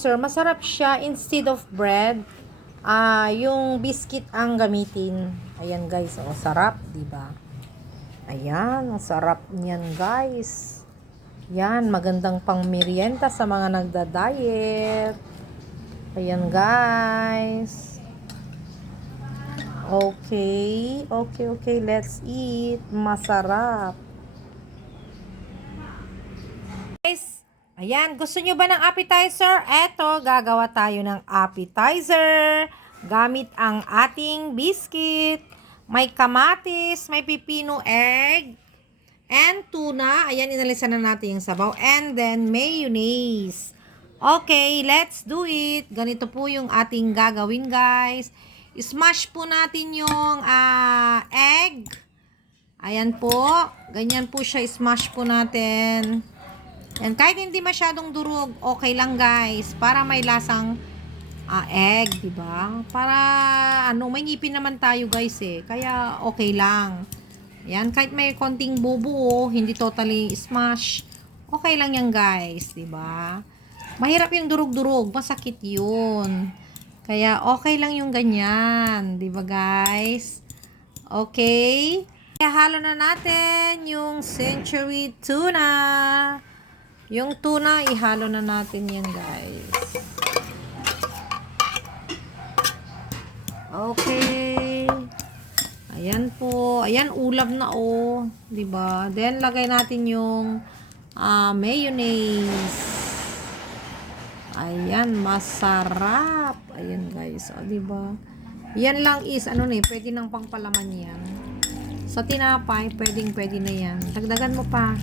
appetizer, masarap siya instead of bread. Yung biscuit ang gamitin. Ayan guys, oh, sarap, 'di ba? Ayan, ang sarap niyan guys. Yan, magandang pang merienda sa mga nagda-diet. Ayan guys. Okay, let's eat. Masarap. Guys, ayan, gusto nyo ba ng appetizer? Eto, gagawa tayo ng appetizer. Gamit ang ating biscuit. May kamatis, may pipino egg, and tuna. Ayan, inalisan na natin yung sabaw. And then, mayonnaise. Okay, let's do it. Ganito po yung ating gagawin, guys. Smash po natin yung egg. Ayan po. Ganyan po siya. Smash po natin. And kahit hindi masyadong durog, okay lang guys. Para may lasang egg, diba? Para may ngipin naman tayo guys eh. Kaya okay lang. Yan, kahit may konting bubuo, hindi totally smash. Okay lang yan guys, diba? Mahirap yung durog-durog, masakit yun. Kaya okay lang yung ganyan, diba guys? Okay. Kaya halo na natin yung Century Tuna. Yung tuna, ihalo na natin yan, guys. Okay. Ayan po. Ayan, ulam na, oh. Diba? Then, lagay natin yung mayonnaise. Ayan, masarap. Ayan, guys. O, diba? Yan lang is, pwede nang pangpalaman yan. Sa tinapay, pwede na yan. Dagdagan mo pa.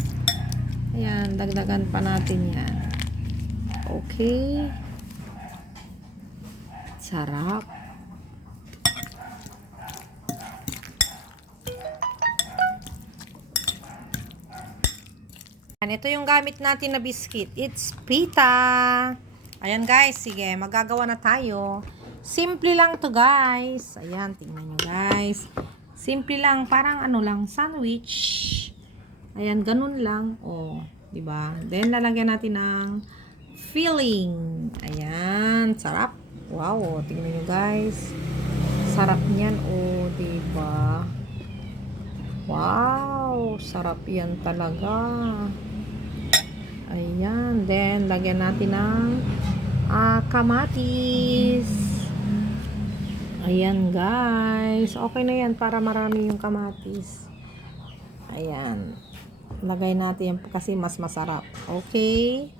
Ayan, dagdagan pa natin yan. Okay. Sarap. Ito yung gamit natin na biscuit. It's pita. Ayan guys, sige, magagawa na tayo. Simple lang to guys. Ayan, tingnan nyo guys. Simple lang, parang sandwich. Ayan, ganun lang. Oh, 'di ba? Then lalagyan natin ng filling. Ayan, sarap. Wow, tingnan niyo guys. Sarap niyan, oh, 'di ba? Wow, sarap 'yan talaga. Ayan, then lagyan natin ng kamatis. Ayan, guys. Okay na 'yan para marami yung kamatis. Ayan. Lagay natin kasi mas masarap. Okay.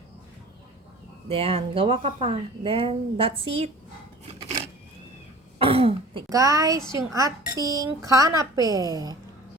Then, gawa ka pa. Then, that's it. Guys, yung ating kanape.